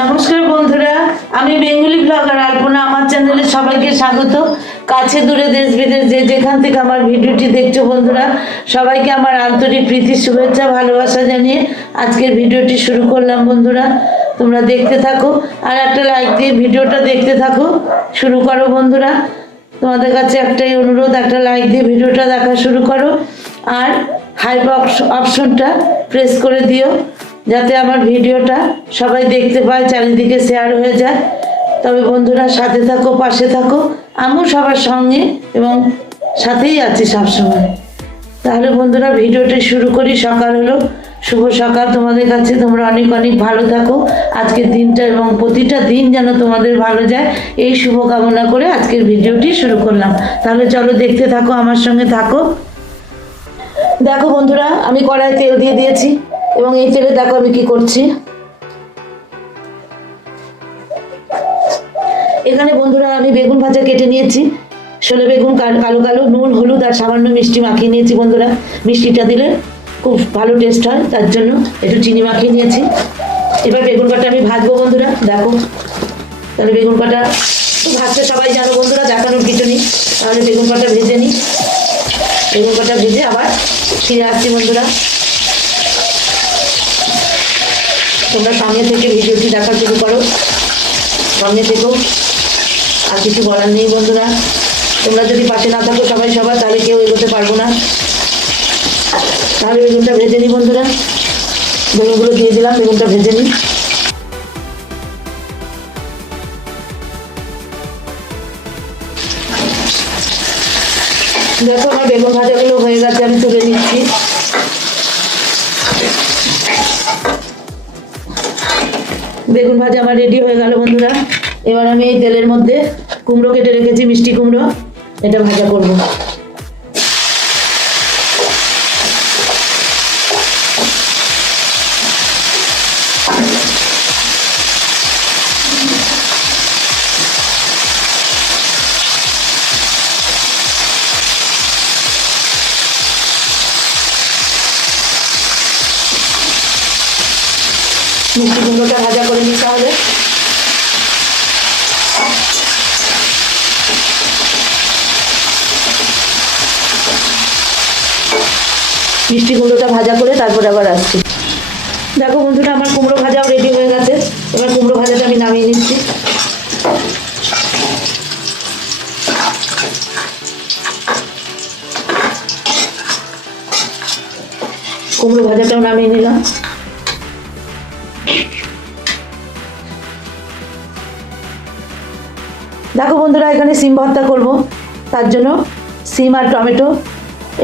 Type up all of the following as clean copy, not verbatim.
নমস্কার বন্ধুরা, আমি বেঙ্গলি ব্লগার আলপনা। আমার চ্যানেলে সবাইকে স্বাগত। কাছে দূরে দেশ বিদেশ যে যেখান থেকে আমার ভিডিওটি দেখছো বন্ধুরা, সবাইকে আমার আন্তরিক প্রীতি শুভেচ্ছা ভালোবাসা জানিয়ে আজকের ভিডিওটি শুরু করলাম। বন্ধুরা তোমরা দেখতে থাকো আর একটা লাইক দিয়ে ভিডিওটা দেখতে থাকো। শুরু করো বন্ধুরা, তোমাদের কাছে একটাই অনুরোধ, একটা লাইক দিয়ে ভিডিওটা দেখা শুরু করো আর হাইপ অপশনটা প্রেস করে দিও যাতে আমার ভিডিওটা সবাই দেখতে পায়, চারিদিকে শেয়ার হয়ে যায়। তবে বন্ধুরা সাথে থাকো, পাশে থাকো, আমিও সবার সঙ্গে এবং সাথেই আছি সবসময়। তাহলে বন্ধুরা ভিডিওটি শুরু করি। সকাল হলো, শুভ সকাল তোমাদের কাছে। তোমরা অনেক অনেক ভালো থাকো আজকের দিনটা এবং প্রতিটা দিন যেন তোমাদের ভালো যায়, এই শুভ কামনা করে আজকের ভিডিওটি শুরু করলাম। তাহলে চলো দেখতে থাকো, আমার সঙ্গে থাকো। দেখো বন্ধুরা, আমি কড়াইয়ে তেল দিয়ে দিয়েছি এবং এই তেলে দেখো আমি কি করছি। এখানে বন্ধুরা আমি বেগুন ভাজা কেটে নিয়েছি, ছোলা বেগুন কালো কালো, নুন হলুদ আর সামান্য মিষ্টি মাখিয়ে নিয়েছি। বন্ধুরা মিষ্টিটা দিলে খুব ভালো টেস্ট হয়, তার জন্য একটু চিনি মাখিয়ে নিয়েছি। এবার বেগুন কটা আমি ভাজবো বন্ধুরা, দেখো। তাহলে বেগুন কটা ভাজতে সবাই জানো বন্ধুরা, দেখানোর কিছু নেই। তাহলে বেগুন কটা ভেজে নিই। বেগুন কটা ভেজে আবার ফিরে আসছি বন্ধুরা। তোমরা সামনে থেকে ভিডিওটি দেখা শুরু করো, সামনে থেকেও। আর কিছু বলার নেই বন্ধুরা, তোমরা যদি পাশে না থাকো সবাই তাহলে কেউ এগোতে পারবো না। তাহলে বেগুনটা ভেজে নিই বন্ধুরা, বেগুনগুলো দিয়ে দিলাম, বেগুনটা ভেজে নিই। দেখো আমার বেগুন ভাজাগুলো হয়ে গেছে, আমি তুলে নিচ্ছি। বেগুন ভাজা আমার রেডি হয়ে গেল বন্ধুরা। এবার আমি এই তেলের মধ্যে কুমড়ো কেটে রেখেছি, মিষ্টি কুমড়ো, এটা ভাজা করব। মিষ্টি কুমড়োটা ভাজা করে নিতে হবে। মিষ্টি কুমড়োটা ভাজা করে তারপর আবার আসছি। দেখো বন্ধুরা আমার কুমড়ো ভাজাও রেডি হয়ে গেছে। এবার কুমড়ো ভাজাটা আমি নামিয়ে নিচ্ছি। কুমড়ো ভাজাটাও নামিয়ে নিলাম। দেখো বন্ধুরা এখানে সিম ভর্তা করব, তার জন্য সিম আর টমেটো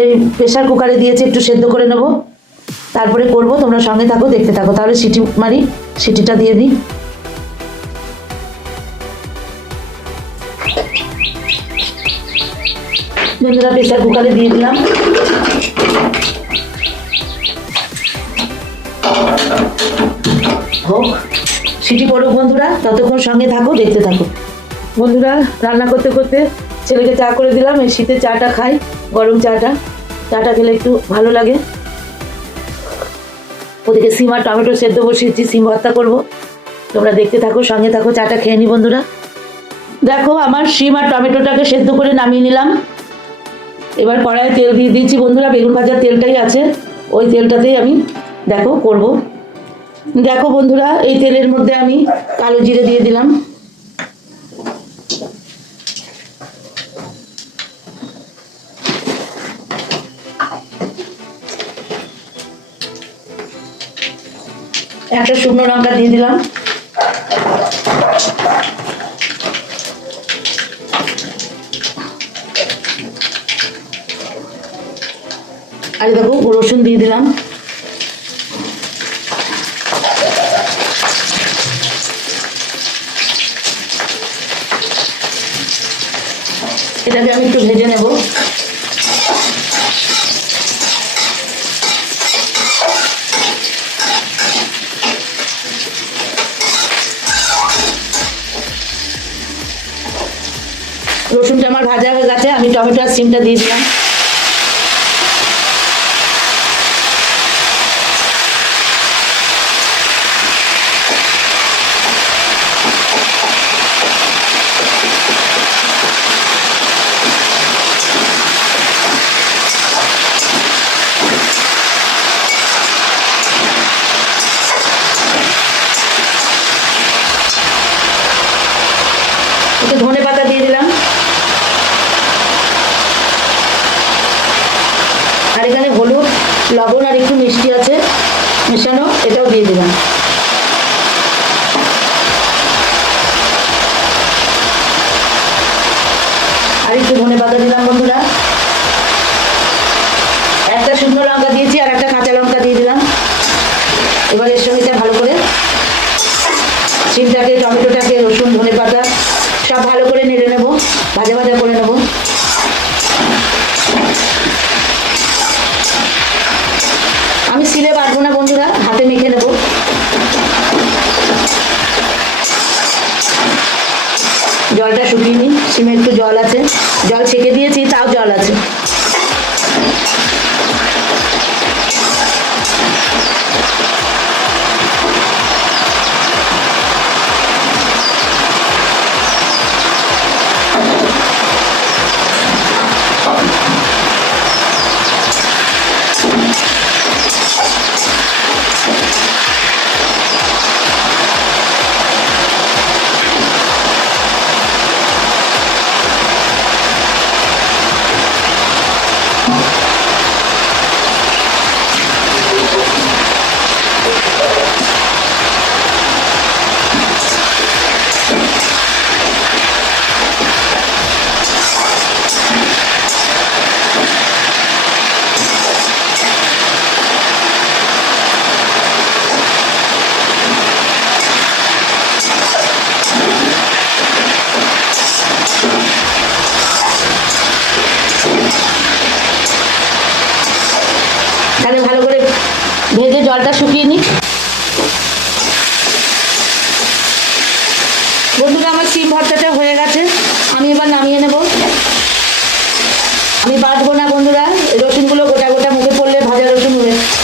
এই প্রেশার কুকারে দিয়েছি, একটু সেদ্ধ করে নেব, তারপরে করব। তোমরা সঙ্গে থাকো, দেখতে থাকো। তাহলে সিটি মারি, সিটিটা দিয়ে দিই। বন্ধুরা প্রেশার কুকারে দিয়ে দিলাম। হোক, সিটি পড়ুক বন্ধুরা, ততক্ষণ সঙ্গে থাকো, দেখতে থাকো। বন্ধুরা রান্না করতে করতে ছেলেকে চা করে দিলাম। এই শীতে চাটা খাই, গরম চাটা খেলে একটু ভালো লাগে। ওদিকে সিম আর টমেটো সেদ্ধ বসিয়েছি, সিম ভর্তা করব। তোমরা দেখতে থাকো, সঙ্গে থাকো, চাটা খেয়ে নি বন্ধুরা। দেখো আমার সিম আর টমেটোটাকে সেদ্ধ করে নামিয়ে নিলাম। এবার কড়াইয়ে তেল দিয়ে দিয়েছি বন্ধুরা, বেগুন ভাজার তেলটাই আছে, ওই তেলটাতেই আমি দেখো করব। দেখো বন্ধুরা এই তেলের মধ্যে আমি কালো জিরে দিয়ে দিলাম। একটা শুকনো লঙ্কা দিয়ে দিলাম। আর দেখো রসুন দিয়ে দিলাম। এটাকে আমি একটু ভেজে নেব। রসুনটা আমার ভাজা হয়ে গেছে, আমি টমেটো আর সিমটা দিয়ে দিলাম। লবণ আর একটু মিষ্টি আছে মেশানো, এটাও দিয়ে দিলাম। আর একটু ধনেপাতা দিলাম বন্ধুরা। একটা শুকনো লঙ্কা দিয়েছি আর একটা কাঁচা লঙ্কা দিয়ে দিলাম। এবার এর সঙ্গে ভালো করে সিমটাকে, টমেটোটাকে, রসুন, ধনেপাতা সব ভালো করে নেড়ে নেব, ভাজা ভাজা করে নেব। আমি শিলে বাটবো না বন্ধুরা, হাতে মেখে নেব। জলটা শুকিয়ে নিই, সিমে একটু জল আছে, জল ছেঁকে দিয়েছি তাও জল আছে। তাহলে ভালো করে ভেজে জলটা শুকিয়ে নিই। বন্ধুরা আমার সিম ভর্তাটা হয়ে গেছে, আমি এবার নামিয়ে নেব। আমি বাটবো না বন্ধুরা, রসুনগুলো গোটা গোটা মুখে পড়লে ভাজা রসুন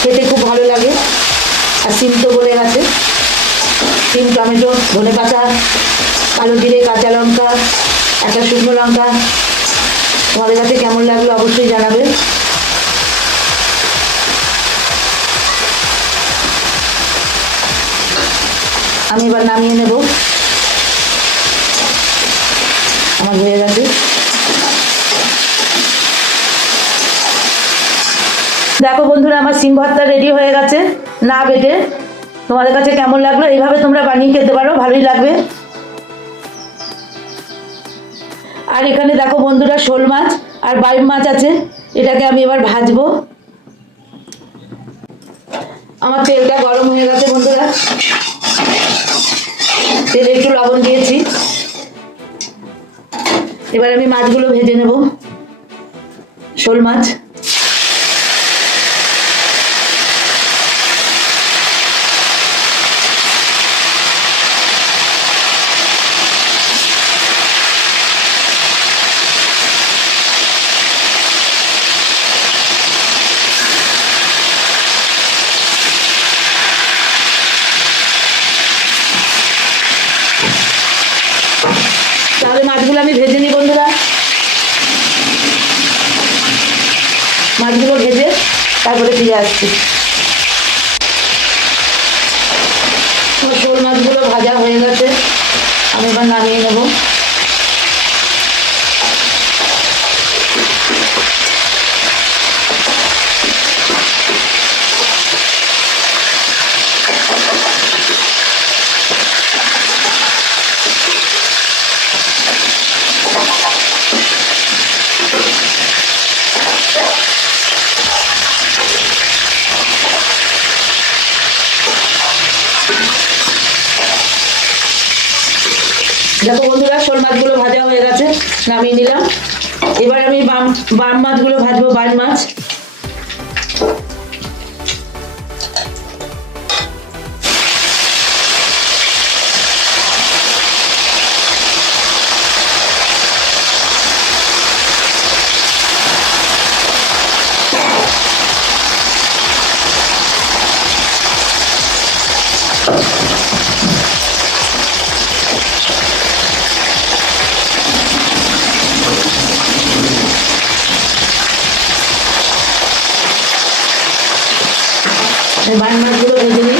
খেতে খুব ভালো লাগে। আর সিম তো গলে গেছে, সিম, টমেটো, ধনেপাতা, কালো জিরে, কাঁচা লঙ্কা, একটা শুকনো লঙ্কা। তোমাদের কাছে কেমন লাগলো অবশ্যই জানাবে। আমি এবার নামিয়ে নেব, আমার হয়ে গেছে। দেখো বন্ধুরা আমার সিম ভর্তা রেডি হয়ে গেছে না বেটে। তোমাদের কাছে কেমন লাগলো? এইভাবে তোমরা বানিয়ে খেতে পারো, ভালোই লাগবে। আর এখানে দেখো বন্ধুরা শোল মাছ আর বাইম মাছ আছে, এটাকে আমি এবার ভাজবো। আমার তেলটা গরম হয়ে গেছে বন্ধুরা, তেলে একটু লবণ দিয়েছি। এবার আমি মাছগুলো ভেজে নেব, শোল মাছ। তাহলে মাছগুলো আমি ভেজে নিই বন্ধুরা। মাছগুলো ভেজে তারপরে ফিরে আসছি। শোল মাছগুলো ভাজা হয়ে গেছে, আমি এবার নামিয়ে নেব। দেখো বন্ধুরা শোল মাছগুলো ভাজা হয়ে গেছে, নামিয়ে নিলাম। এবার আমি বাম মাছগুলো ভাজবো, বাইম মাছ। বাইম মাছগুলো ভেজে নিই।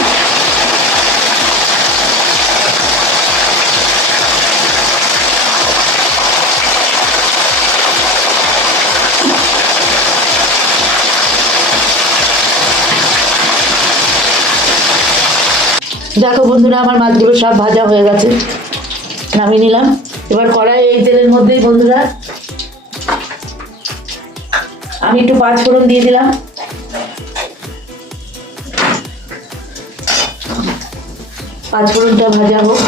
দেখো বন্ধুরা, আমার মাছগুলো সব ভাজা হয়ে গেছে, নামিয়ে নিলাম। এবার কড়াই এই তেলের মধ্যেই বন্ধুরা আমি একটু 5 ফোড়ন দিয়ে দিলাম। পাঁচ ফোড়নটা ভাজা হোক।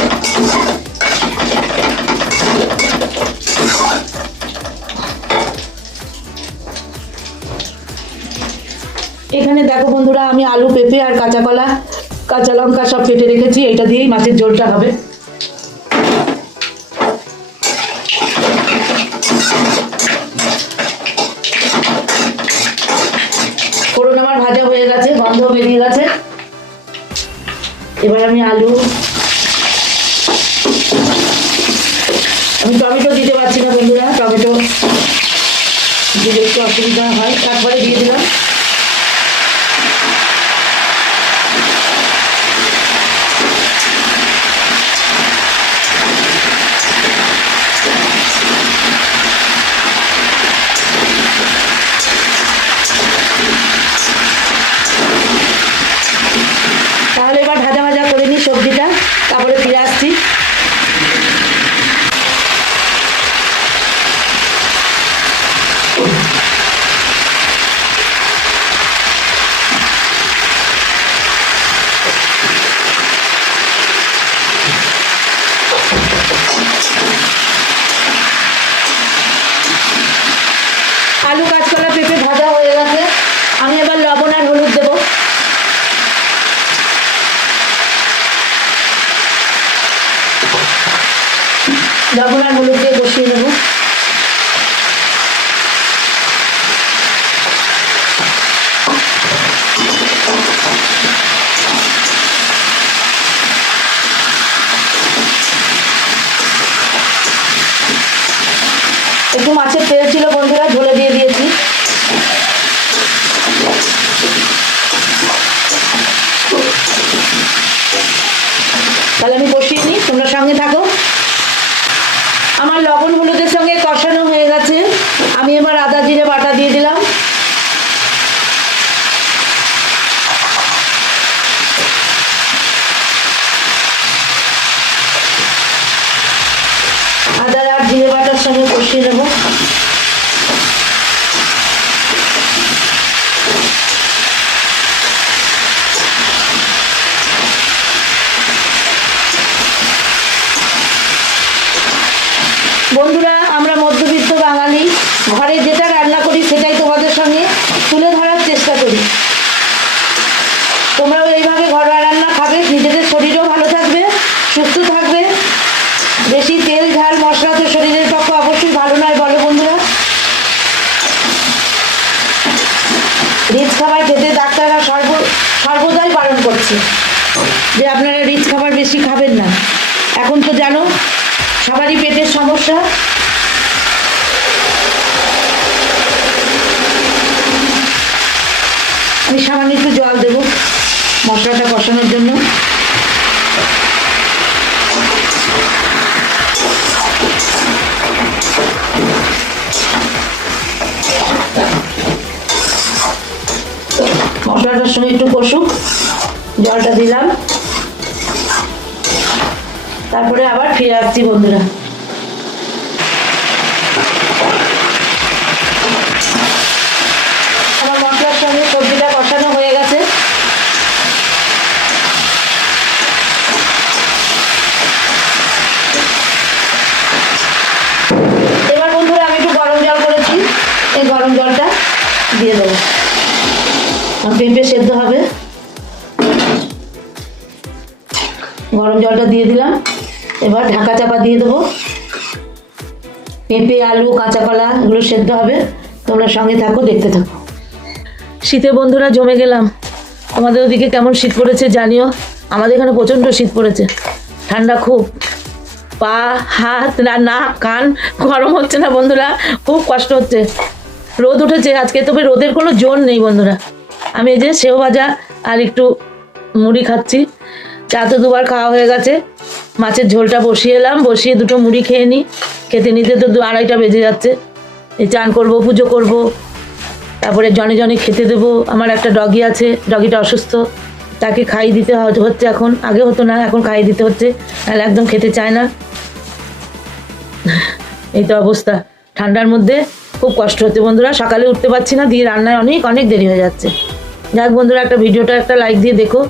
এখানে দেখো বন্ধুরা, আমি আলু, পেঁপে আর কাঁচা কলা, কাঁচা লঙ্কা সব কেটে রেখেছি। এটা দিয়েই মাছের ঝোলটা হবে। ফোড়ন আমার ভাজা হয়ে গেছে, গন্ধ বেরিয়ে গেছে। এবার আমি আলু, আমি টমেটো দিতে পারছি না বন্ধুরা, টমেটো দিলে একটু অসুবিধা হয়, তারপরে দিয়ে দিলাম। তাহলে এবার ভাজা ভাজা করে নিই সবজিটা, তারপরে ফিরে আসছি। আলু, কাঁচকলা, পেঁপে ভাজা হয়ে গেছে। আমি এবার লবণ আর হলুদ দেবো। লবণ আর হলুদ দিয়ে বসিয়ে দেবো। একটু মাছের তেল ছিল বন্ধুরা, ঝোলে দিয়ে দিয়েছি। তাহলে আমি বসিয়ে নিই, তোমরা সঙ্গে থাকো। আমার লবণ হলুদের সঙ্গে কষানো হয়ে গেছে। আমি এবার আদা জিরে বাটা দিয়ে দিলাম। আদা আর জিরে বাটার সঙ্গে কষিয়ে নেব। বন্ধুরা, আমরা মধ্যবিত্ত বাঙালি, ঘরে যেটা রান্না করি সেটাই তোমাদের সঙ্গে তুলে ধরার চেষ্টা করি। তোমরাও এইভাবে ঘরোয়া রান্না খাবে, নিজেদের শরীরও ভালো থাকবে, সুস্থ থাকবে। বেশি তেল, ঝাল, মশলা তো শরীরের পক্ষে অবশ্যই ভালো নয়, বলো বন্ধুরা। রিচ খাবার খেতে ডাক্তাররা সর্বদাই বারণ করছে যে আপনারা রিচ খাবার বেশি খাবেন না। এখন তো জানো সবারই পেটের সমস্যা। আমি সামান্য একটু জল দেবো মশলাটা কষানোর জন্য। মশলাটার সঙ্গে একটু কষুক, জলটা দিলাম। তারপরে আবার ফিরে আসছি বন্ধুরা। আমার মশলার সঙ্গে সবজিটা কষানো হয়ে গেছে। এবার বন্ধুরা আমি একটু গরম জল করেছি, এই গরম জলটা দিয়ে দেবো। পেঁপে সেদ্ধ হবে, গরম জলটা দিয়ে দিলাম। এবার ঢাকা চাপা দিয়ে দেবো। পেঁপে, আলু, কাঁচা কলা এগুলো সেদ্ধ হবে। তোমরা সঙ্গে থাকো, দেখতে থাকো। শীতে বন্ধুরা জমে গেলাম। তোমাদের ওদিকে কেমন শীত পড়েছে জানিও। আমাদের এখানে প্রচণ্ড শীত পড়েছে, ঠান্ডা খুব। পা, হাত, নাক, কান গরম হচ্ছে না বন্ধুরা, খুব কষ্ট হচ্ছে। রোদ উঠেছে আজকে, তবে রোদের কোনো জোর নেই বন্ধুরা। আমি এই যে সেও ভাজা আর একটু মুড়ি খাচ্ছি। চা তো দুবার খাওয়া হয়ে গেছে। মাছের ঝোলটা বসিয়ে এলাম, বসিয়ে দুটো মুড়ি খেয়ে নিই। খেতে নিতে তো 2-2:30টা বেজে যাচ্ছে। এই চান করব, পুজো করব, তারপরে জনে জনে খেতে দেবো। আমার একটা ডগি আছে, ডগিটা অসুস্থ, তাকে খাইয়ে দিতে হচ্ছে এখন, আগে হতো না, এখন খাইয়ে দিতে হচ্ছে, নাহলে একদম খেতে চায় না। এই তো অবস্থা, ঠান্ডার মধ্যে খুব কষ্ট হচ্ছে বন্ধুরা, সকালে উঠতে পারছি না, দিয়ে রান্নায় অনেক অনেক দেরি হয়ে যাচ্ছে। যাক বন্ধুরা, ভিডিওটা একটা লাইক দিয়ে দেখো,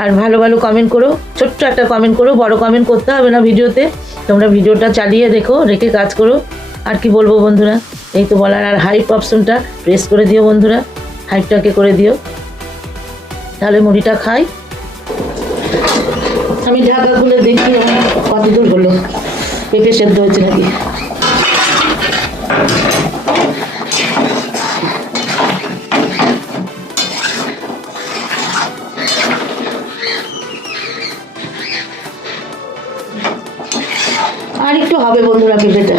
আর ভালো ভালো কমেন্ট করো, ছোট্ট একটা কমেন্ট করো, বড় কমেন্ট করতে হবে না ভিডিওতে। তোমরা ভিডিওটা চালিয়ে দেখো, রেখে কাজ করো। আর কি বলবো বন্ধুরা, এই তো বলার। আর হাইপ অপশনটা প্রেস করে দিও বন্ধুরা, হাইপটাকে করে দিও, তাহলে মুড়িটা খাই। আমি ঢাকা খুলে দেখি কত দূর হলো, পেঁপে সেদ্ধ হয়েছে নাকি। আর একটু হবে বন্ধুরা পেঁপেটা।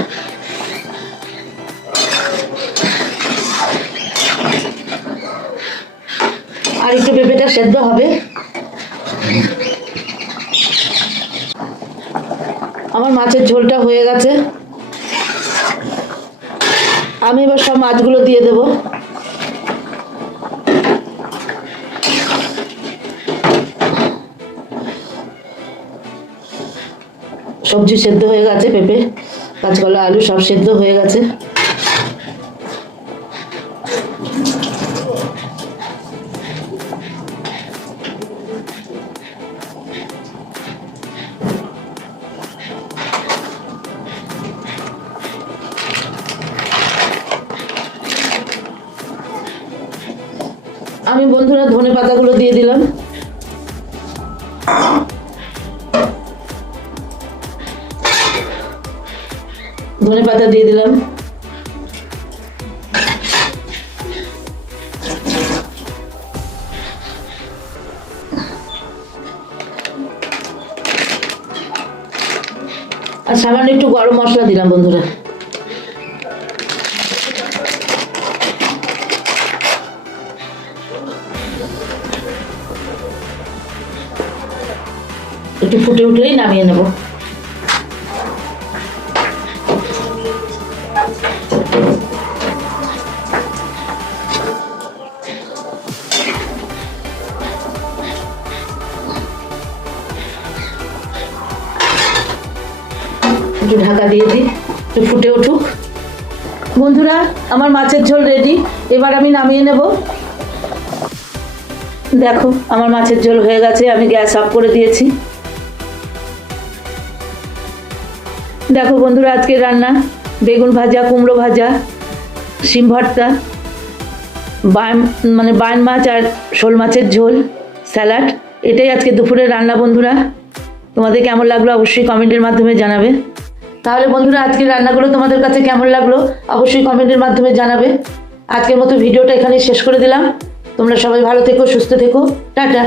আর একটু পেঁপেটা সেদ্ধ হবে। আমার মাছের ঝোলটা হয়ে গেছে, আমি এবার সব মাছগুলো দিয়ে দেবো। সবজি সেদ্ধ হয়ে গেছে, পেঁপে, কাঁচকলা, আলু সব সেদ্ধ হয়ে গেছে। আমি বন্ধুরা ধনে পাতাগুলো দিয়ে দিলাম। ধনে পাতা দিয়ে দিলাম। আর সামান্য একটু গরম মশলা দিলাম বন্ধুরা। একটু ফুটে উঠলেই নামিয়ে নেব। একটু ঢাকা দিয়ে দিই, একটু ফুটে উঠুক। বন্ধুরা, আমার মাছের ঝোল রেডি, এবার আমি নামিয়ে নেব। দেখো আমার মাছের ঝোল হয়ে গেছে, আমি গ্যাস অফ করে দিয়েছি। দেখো বন্ধুরা, আজকের রান্না বেগুন ভাজা, কুমড়ো ভাজা, শিম ভর্তা, বান মাছ আর শোল মাছের ঝোল, স্যালাড, এটাই আজকে দুপুরের রান্না বন্ধুরা। তোমাদের কেমন লাগলো অবশ্যই কমেন্টের মাধ্যমে জানাবে। তাহলে বন্ধুরা, আজকের রান্নাগুলো তোমাদের কাছে কেমন লাগলো অবশ্যই কমেন্টের মাধ্যমে জানাবে। আজকের মতো ভিডিওটা এখানেই শেষ করে দিলাম। তোমরা সবাই ভালো থেকো, সুস্থ থেকো, টাটা।